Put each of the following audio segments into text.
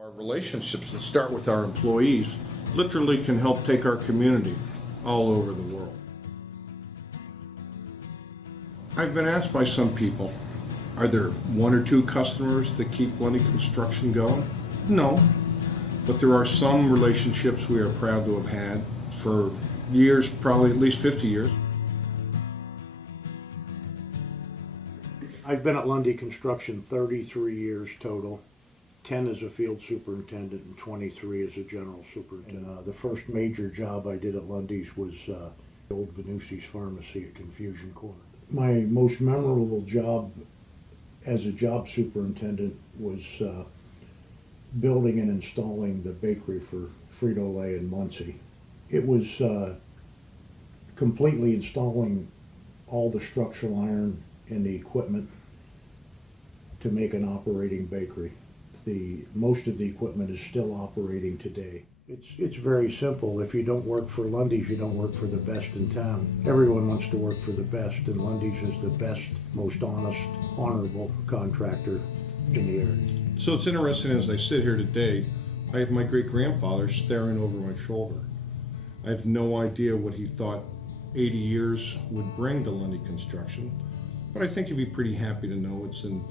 Our relationships that start with our employees literally can help take our community all over the world. I've been asked by some people, are there one or two customers that keep Lundy Construction going? No, but there are some relationships we are proud to have had for years, probably at least 50 years. I've been at Lundy Construction 33 years total, 10 as a field superintendent and 23 as a general superintendent. The first major job I did at Lundy's was the old Venusi's Pharmacy at Confusion Corner. My most memorable job as a job superintendent was building and installing the bakery for Frito-Lay and Muncie. It was completely installing all the structural iron and the equipment to make an operating bakery. Most of the equipment is still operating today. It's very simple. If you don't work for Lundy's, you don't work for the best in town. Everyone wants to work for the best, and Lundy's is the best, most honest, honorable contractor in the area. So it's interesting, as I sit here today, I have my great-grandfather staring over my shoulder. I have no idea what he thought 80 years would bring to Lundy Construction, but I think he'd be pretty happy to know it's in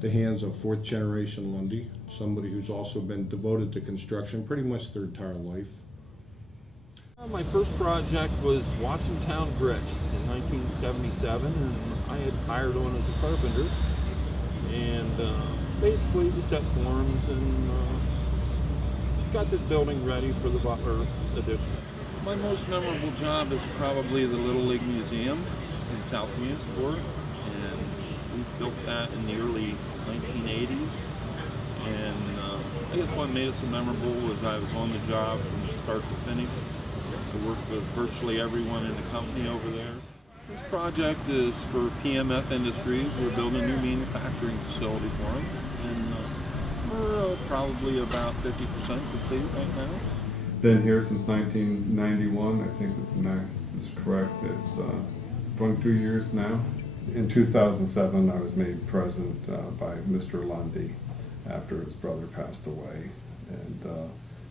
the hands of fourth generation Lundy, somebody who's also been devoted to construction pretty much their entire life. My first project was Watsontown Brick in 1977, and I had hired on as a carpenter, and basically we set forms and got the building ready for the Butler addition. My most memorable job is probably the Little League Museum in South Williamsport, and we built that in the early 1980s, and I guess what made it so memorable was I was on the job from start to finish. I worked with virtually everyone in the company over there. This project is for PMF Industries. We're building a new manufacturing facility for them, and we're probably about 50% complete right now. Been here since 1991. I think that the math is correct. It's 22 years now. In 2007, I was made president by Mr. Lundy after his brother passed away, and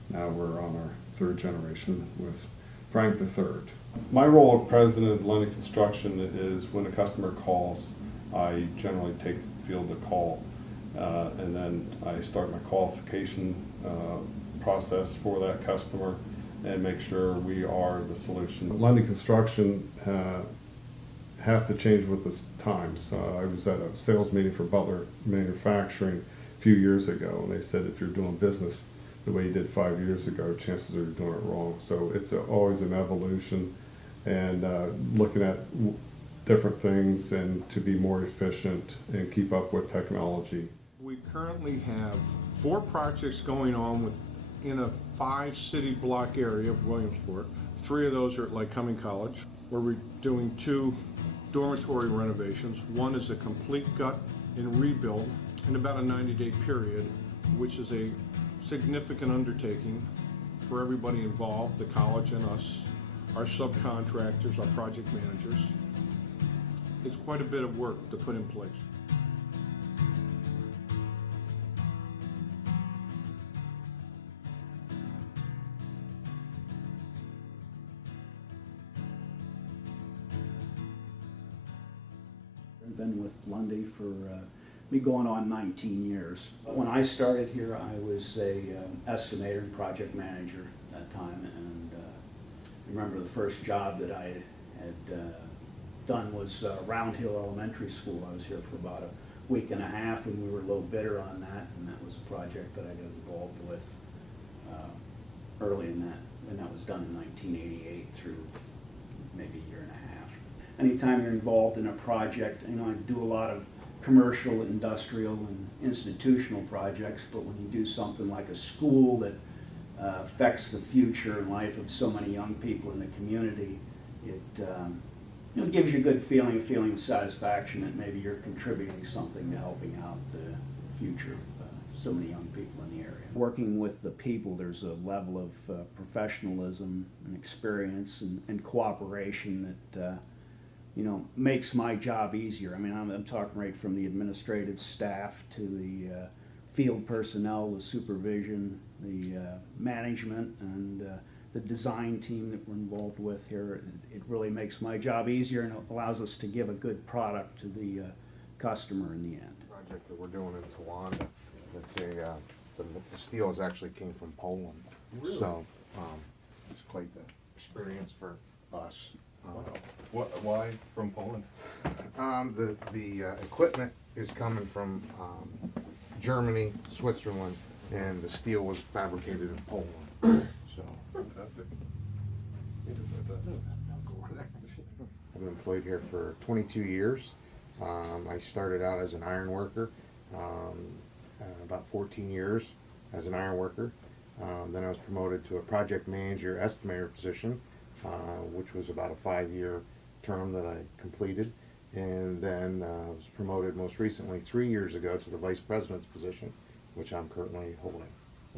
now we're on our third generation with Frank III. My role as president of Lundy Construction is when a customer calls, I generally field the call, and then I start my qualification process for that customer and make sure we are the solution. Lundy Construction have to change with the times. I was at a sales meeting for Butler Manufacturing a few years ago, and they said if you're doing business the way you did 5 years ago, chances are you're doing it wrong. So it's always an evolution, and looking at different things and to be more efficient and keep up with technology. We currently have 4 projects going on in a 5-city block area of Williamsport. 3 of those are at Lycoming College, where we're doing 2 dormitory renovations. One is a complete gut and rebuild in about a 90-day period, which is a significant undertaking for everybody involved, the college and us, our subcontractors, our project managers. It's quite a bit of work to put in place. I've been with Lundy for going on 19 years. When I started here, I was a estimator and project manager at that time, and I remember the first job that I had done was Round Hill Elementary School. I was here for about a week and a half, and we were low bidder on that, and that was a project that I got involved with early in that, and that was done in 1988 through maybe a year and a half. Anytime you're involved in a project, I do a lot of commercial, industrial, and institutional projects, but when you do something like a school that affects the future and life of so many young people in the community, it gives you a good feeling, a feeling of satisfaction that maybe you're contributing something to helping out the future of so many young people in the area. Working with the people, there's a level of professionalism and experience and cooperation that makes my job easier. I mean, I'm talking right from the administrative staff to the field personnel, the supervision, the management, and the design team that we're involved with here. It really makes my job easier and allows us to give a good product to the customer in the end. Project that we're doing in Towanda, it's the steel is actually came from Poland. Really? So, it's quite the experience for us. Why from Poland? The equipment is coming from Germany, Switzerland, and the steel was fabricated in Poland. So, Fantastic. I've been employed here for 22 years. I started out as an iron worker, about 14 years as an iron worker. Then I was promoted to a project manager estimator position, which was about a 5-year term that I completed. And then was promoted most recently 3 years ago to the vice president's position, which I'm currently holding.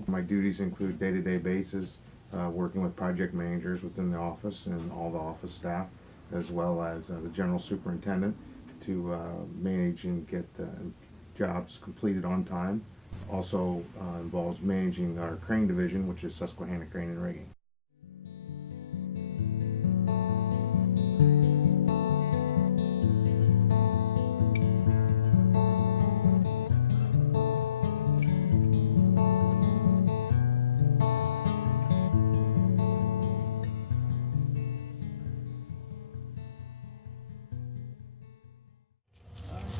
My duties include day-to-day basis, working with project managers within the office and all the office staff, as well as the general superintendent to manage and get the jobs completed on time. Also involves managing our crane division, which is Susquehanna Crane and Rigging.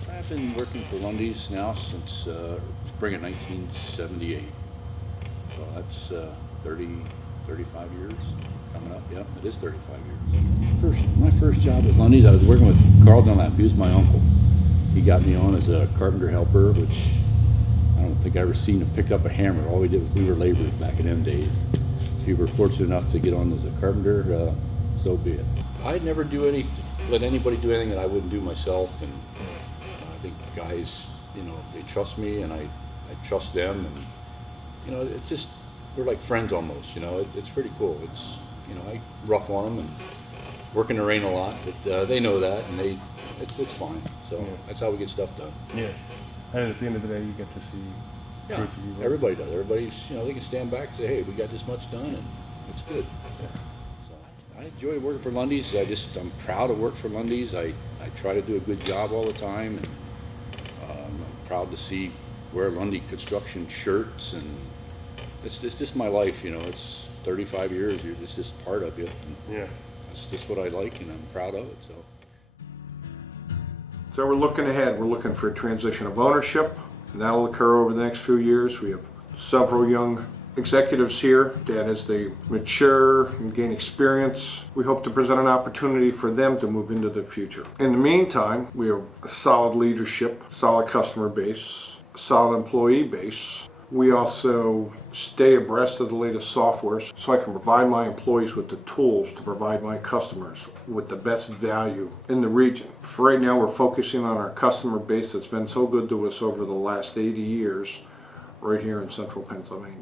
I've been working for Lundy's now since spring of 1978. So that's 35 years coming up. Yep, it is 35 years. My first job at Lundy's, I was working with Carl Dunlap. He was my uncle. He got me on as a carpenter helper, which I don't think I ever seen him pick up a hammer. All we did was we were laborers back in them days. If you were fortunate enough to get on as a carpenter, so be it. I'd never let anybody do anything that I wouldn't do myself, and I think guys, they trust me and I trust them, and it's just, we're like friends almost, it's pretty cool. It's, I rough on them and work in the rain a lot, but they know that, and it's fine. So that's how we get stuff done. Yeah. And at the end of the day, you get to see. Yeah, fruits of your work. everybody does. Everybody's, they can stand back and say, hey, we got this much done, and it's good. Yeah. So I enjoy working for Lundy's. I'm proud to work for Lundy's. I try to do a good job all the time, and I'm proud to wear Lundy Construction shirts, and it's just my life, It's 35 years. It's just part of you. And Yeah. it's just what I like, and I'm proud of it. So we're looking ahead. We're looking for a transition of ownership, and that'll occur over the next few years. We have several young executives here that as they mature and gain experience, we hope to present an opportunity for them to move into the future. In the meantime, we have a solid leadership, solid customer base, a solid employee base. We also stay abreast of the latest software so I can provide my employees with the tools to provide my customers with the best value in the region. For right now, we're focusing on our customer base that's been so good to us over the last 80 years right here in central Pennsylvania.